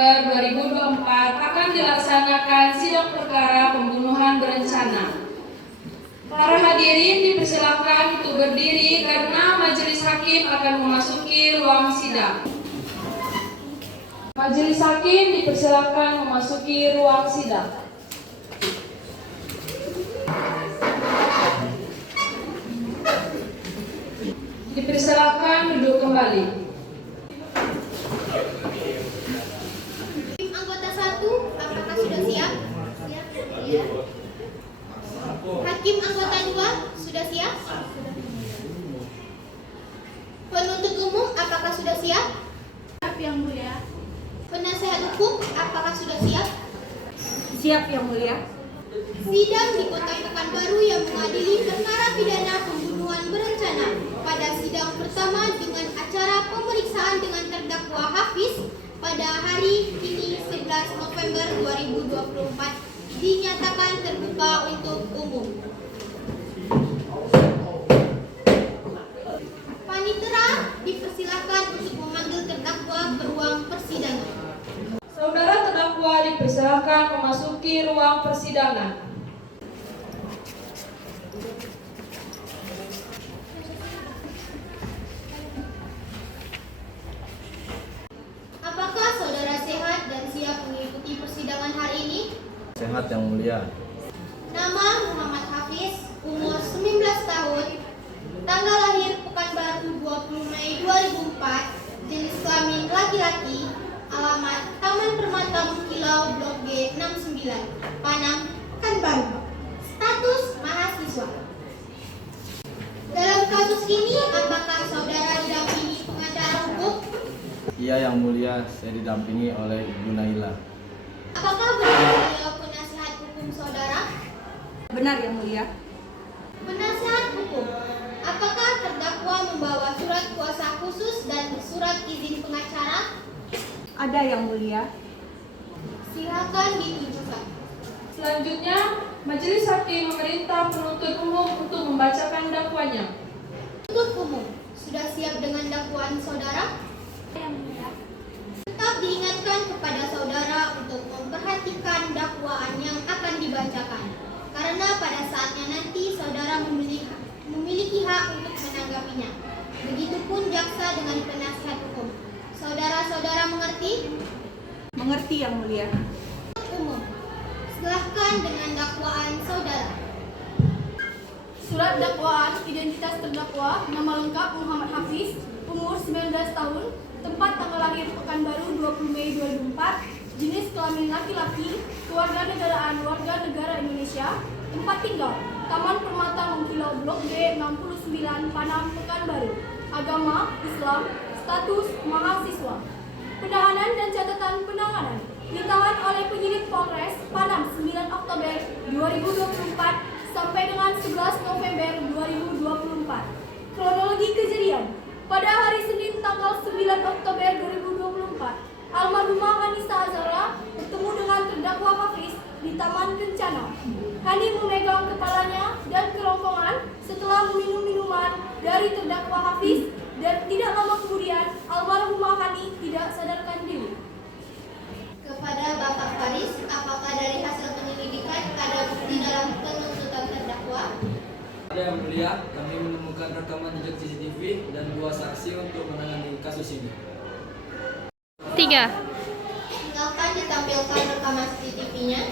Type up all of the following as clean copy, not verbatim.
November 2024 akan dilaksanakan sidang perkara pembunuhan berencana. Para hadirin dipersilakan untuk berdiri karena majelis hakim akan memasuki ruang sidang. Majelis hakim dipersilakan memasuki ruang sidang. Dipersilakan duduk kembali. Anggota 1, apakah sudah siap? Siap. Ya. Hakim anggota 2, sudah siap? Penuntut umum, apakah sudah siap? Siap, Yang Mulia. Penasehat hukum, apakah sudah siap? Siap, Yang Mulia. Sidang di Kota Pekanbaru yang mengadili perkara pidana pembunuhan berencana pada sidang pertama dengan acara pemeriksaan dengan terdakwa Hafiz pada hari ini 11 November 2024 dinyatakan terbuka untuk umum. Panitera dipersilakan untuk memanggil terdakwa ke ruang persidangan. Saudara terdakwa dipersilakan memasuki ruang persidangan. Apakah saudara sehat dan siap mengikuti persidangan hari ini? Sehat, Yang Mulia. Nama Muhammad Hafiz, umur 19 tahun, tanggal lahir Pekanbaru 20 Mei 2004, jenis kelamin laki-laki, alamat Taman Permata Mengkilau Blok G 69, Panang, Pekanbaru, status mahasiswa. Dalam kasus ini, apakah saudara didampingi pengacara hukum? Iya, Yang Mulia, saya didampingi oleh Ibu Naila. Apakah benar beliau penasihat hukum saudara? Benar, Yang Mulia. Penasihat hukum, apakah terdakwa membawa surat kuasa khusus dan surat izin pengacara? Ada, Yang Mulia. Silakan ditunjukkan. Selanjutnya, majelis hakim memerintah penuntut umum untuk membacakan dakwanya. Penuntut umum, sudah siap dengan dakwaan saudara? Yang Mulia. Tetap diingatkan kepada saudara untuk memperhatikan dakwaan yang akan dibacakan, karena pada saatnya nanti saudara memiliki hak untuk menanggapinya. Begitupun jaksa dengan penasihat hukum. Saudara-saudara mengerti? Mengerti, Yang Mulia. Umum, silahkan dengan dakwaan saudara. Surat dakwaan identitas terdakwa, nama lengkap Muhammad Hafiz, umur 19 tahun, tempat tanggal lahir Pekanbaru 20 Mei 2004, jenis kelamin laki-laki, kewarganegaraan warga negara Indonesia, tempat tinggal Taman Permata Mengkilau Blok G 69 Panam Pekanbaru, agama Islam, status mahasiswa. Penahanan dan catatan penanganan ditahan oleh penyidik Polres Panam 9 Oktober 2024 sampai dengan 11 November 2024. Kronologi kejadian: pada hari Senin tanggal 9 Oktober 2024, almarhumah Hanisa Azara bertemu dengan terdakwa Hafiz di Taman Kencana. Hani memegang kepalanya dan kerongkongan setelah meminum minuman dari terdakwa Hafiz, dan tidak lama kemudian almarhumah Hani tidak sadarkan diri. Kepada Bapak Faris, apakah dari hasil penyelidikan ada bukti dalam penuntutan terdakwa? Ada, Yang Mulia, kami menemukan rekaman jejak CCTV dan 2 saksi untuk menangani kasus ini. 3. Silakan ditampilkan rekaman CCTV-nya.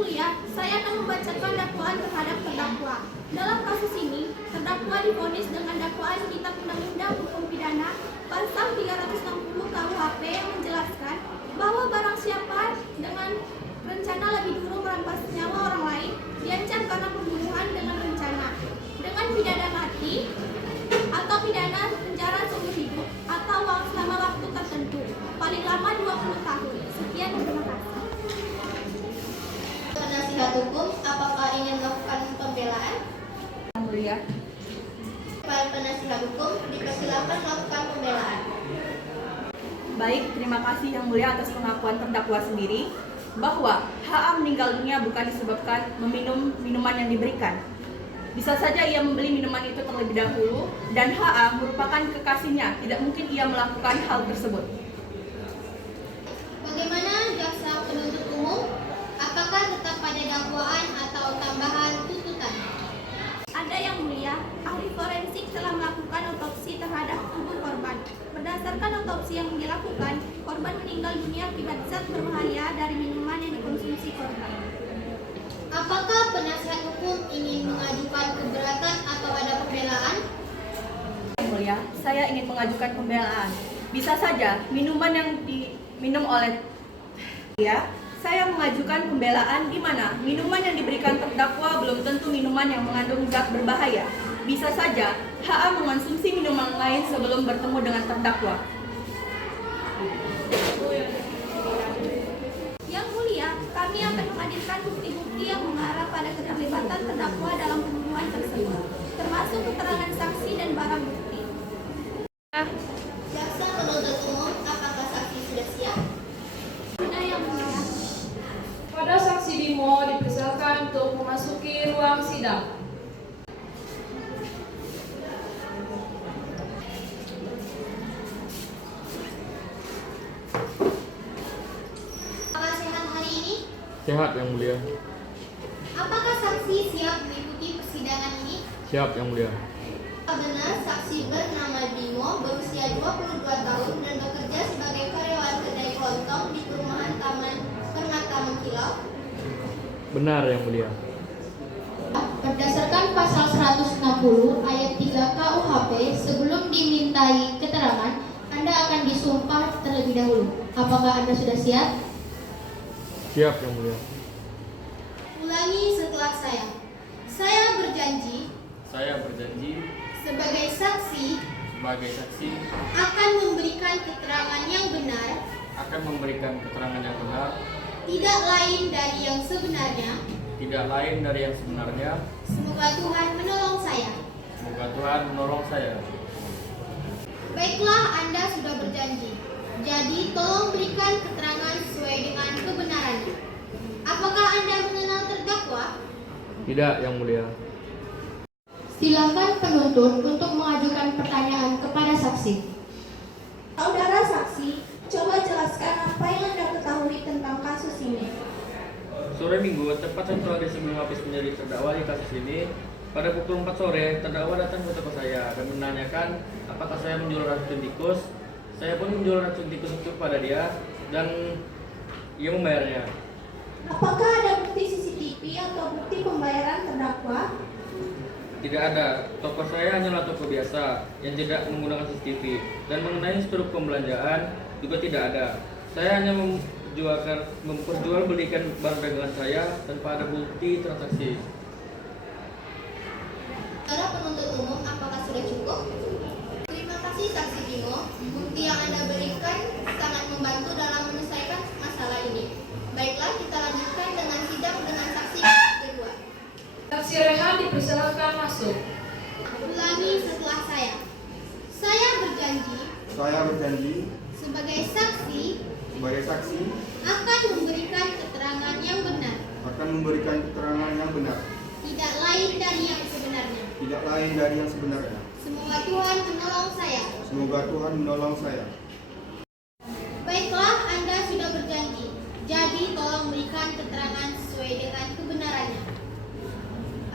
Mulia, saya akan membacakan dakwaan terhadap terdakwa. Dalam kasus ini, terdakwa divonis dengan dakwaan Kitab Undang-Undang Hukum Pidana Pasal 360 KUHP yang menjelaskan bahwa barang siapa dengan rencana lebih dulu merampas nyawa orang lain diancam karena pembunuhan dengan rencana dengan pidana mati atau pidana penjara seumur hidup atau selama waktu tertentu paling lama 20 tahun. Sekian dan terima kasih. Penasihat hukum, apakah ingin melakukan pembelaan? Yang mulia, Para penasihat hukum dipersilakan melakukan pembelaan. baik, terima kasih Yang Mulia atas pengakuan terdakwa sendiri bahwa HA meninggal dunia bukan disebabkan meminum minuman yang diberikan. Bisa saja ia membeli minuman itu terlebih dahulu dan HA merupakan kekasihnya, tidak mungkin ia melakukan hal tersebut. Bagaimana jaksa penuntut umum? Apakah tetap pada dakwaan atau tambahan tuntutan? Ada Yang Mulia, ahli forensik telah melakukan otopsi terhadap tubuh korban. Berdasarkan otopsi yang dilakukan, korban meninggal dunia akibat zat berbahaya dari minuman yang dikonsumsi korban. Apakah penasihat hukum ingin mengajukan keberatan atau ada pembelaan? Yang Mulia, saya ingin mengajukan pembelaan. Bisa saja minuman yang diminum oleh saya mengajukan pembelaan di mana minuman yang diberikan terdakwa belum tentu minuman yang mengandung zat berbahaya. Bisa saja HA mengonsumsi minuman lain sebelum bertemu dengan terdakwa. Yang Mulia, kami akan menghadirkan bukti-bukti yang mengarah pada keterlibatan terdakwa dalam pembunuhan tersebut, termasuk keterangan saksi dan barang bukti. Jaksa penuntut umum, apakah saksi sudah siap? Ada Yang Mulia. Pada saksi Bimo dipersilakan untuk memasuki ruang sidang. Apakah sehat hari ini? Sehat Yang Mulia. Apakah saksi siap mengikuti persidangan ini? Siap Yang Mulia. Benar, saksi bernama Bimo berusia 22 tahun dan bekerja sebagai karyawan kedai kelontong di perumahan Taman Permata Mengkilau. Benar Yang Mulia. Berdasarkan pasal 160 ayat 3 KUHP, sebelum dimintai keterangan, Anda akan disumpah terlebih dahulu. Apakah Anda sudah siap? Siap Yang Mulia. Ulangi setelah saya. Saya berjanji Saya berjanji sebagai saksi sebagai saksi akan memberikan keterangan yang benar, akan memberikan keterangan yang benar, tidak lain dari yang sebenarnya. tidak lain dari yang sebenarnya. Semoga Tuhan menolong saya. Semoga Tuhan menolong saya. Baiklah, Anda sudah berjanji. Jadi tolong berikan keterangan sesuai dengan kebenarannya. Apakah Anda mengenal terdakwa? Tidak Yang Mulia. Silakan penuntut untuk mengajukan pertanyaan kepada saksi. Saudara saksi, coba jelaskan apa yang Anda ketahui tentang kasus ini. Sore Minggu, tepat 1 hari sebelum Hafiz menjadi terdakwa di kasus ini, pada pukul 4 sore, terdakwa datang ke toko saya dan menanyakan apakah saya menjual racun tikus. Saya pun menjual racun tikus itu kepada dia dan ia membayarnya. Apakah ada bukti CCTV atau bukti pembayaran terdakwa? Tidak ada, toko saya hanyalah toko biasa yang tidak menggunakan CCTV dan mengenai struktur pembelanjaan juga tidak ada. Saya hanya memperjualbelikan barang dagangan saya tanpa ada bukti transaksi. Saudara penuntut umum, apakah sudah cukup? Terima kasih saksi Bimo. Bukti yang Anda berikan sangat membantu dalam menyelesaikan masalah ini. Baiklah, kita lanjutkan dengan sidang dengan saksi kedua. Saksi Rehan dipersilakan masuk. Ulangi setelah saya. Saya berjanji sebagai saksi akan memberikan keterangan yang benar, tidak lain dari yang sebenarnya. Semoga Tuhan menolong saya. Baiklah, Anda sudah berjanji. Jadi tolong berikan keterangan sesuai dengan kebenarannya.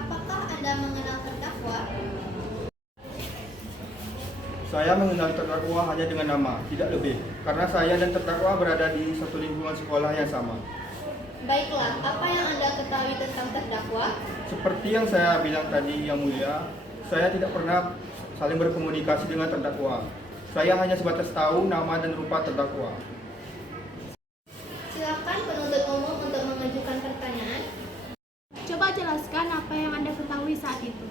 Apakah Anda mengenal terdakwa? Saya mengenal terdakwa hanya dengan nama, tidak lebih, karena saya dan terdakwa berada di satu lingkungan sekolah yang sama. Baiklah, apa yang Anda diketahui tentang terdakwa? Seperti yang saya bilang tadi, Yang Mulia, saya tidak pernah saling berkomunikasi dengan terdakwa. Saya hanya sebatas tahu nama dan rupa terdakwa. Silakan penuntut umum untuk mengajukan pertanyaan. Coba jelaskan apa yang Anda ketahui saat itu.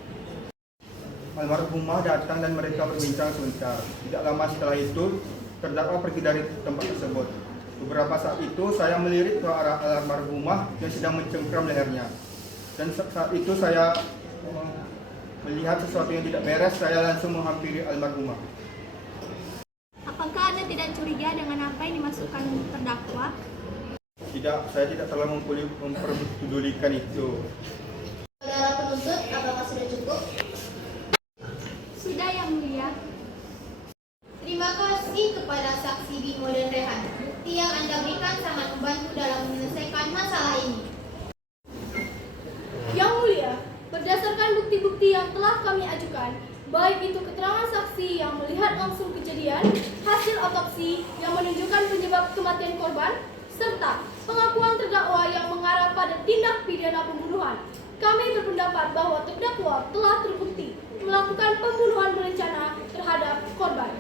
Almarhumah datang dan mereka berbincang sebentar. Tidak lama setelah itu, terdakwa pergi dari tempat tersebut. Beberapa saat itu, saya melirik ke arah almarhumah yang sedang mencengkram lehernya. Dan saat itu saya melihat sesuatu yang tidak beres, saya langsung menghampiri almarhumah. Apakah Anda tidak curiga dengan apa yang dimasukkan terdakwa? Tidak, saya tidak terlalu memperdulikan itu. Saudara penuntut, apakah sudah cukup? Sudah, Yang Mulia. Terima kasih kepada saksi Bimo dan Rehan. Bukti yang Anda berikan sangat membantu dalam menyelesaikan masalah ini. Yang Mulia, berdasarkan bukti-bukti yang telah kami ajukan, baik itu keterangan saksi yang melihat langsung kejadian, hasil otopsi yang menunjukkan penyebab kematian korban, serta pengakuan terdakwa yang mengarah pada tindak pidana pembunuhan, kami berpendapat bahwa terdakwa telah terbukti melakukan pembunuhan berencana terhadap korban.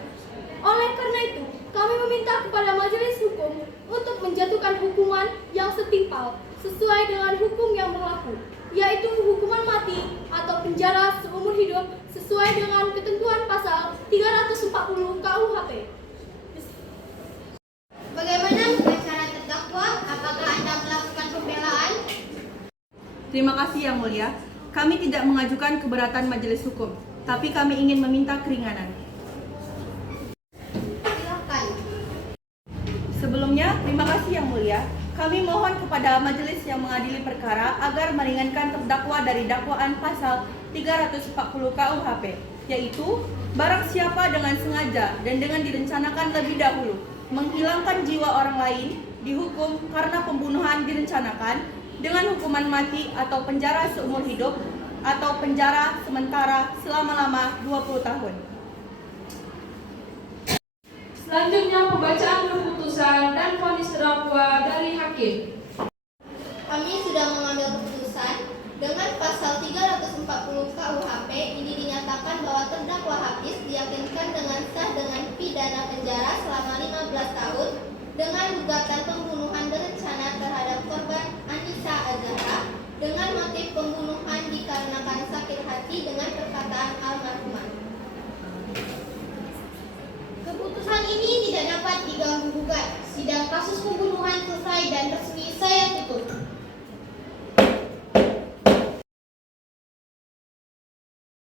Oleh karena itu, kami meminta kepada majelis hukum untuk menjatuhkan hukuman yang setimpal sesuai dengan hukum yang berlaku, yaitu hukuman mati atau penjara seumur hidup sesuai dengan ketentuan pasal 340 KUHP. Bagaimana pengacara terdakwa? Apakah Anda melakukan pembelaan? Terima kasih Yang Mulia. Kami tidak mengajukan keberatan majelis hukum, tapi kami ingin meminta keringanan. Silakan. Sebelumnya, terima kasih Yang Mulia. Kami mohon kepada majelis yang mengadili perkara agar meringankan terdakwa dari dakwaan pasal 340 KUHP, yaitu barang siapa dengan sengaja dan dengan direncanakan lebih dahulu menghilangkan jiwa orang lain dihukum karena pembunuhan direncanakan dengan hukuman mati atau penjara seumur hidup atau penjara sementara selama-lama 20 tahun. Selanjutnya pembacaan keputusan dan vonis terdakwa dari hakim. Kami sudah mengambil keputusan dengan pasal 340 KUHP. Ini dinyatakan bahwa terdakwa Hafiz diyakinkan dengan sah dengan pidana penjara selama 15 tahun dengan gugatan pembunuhan berencana terhadap korban Anissa Azahra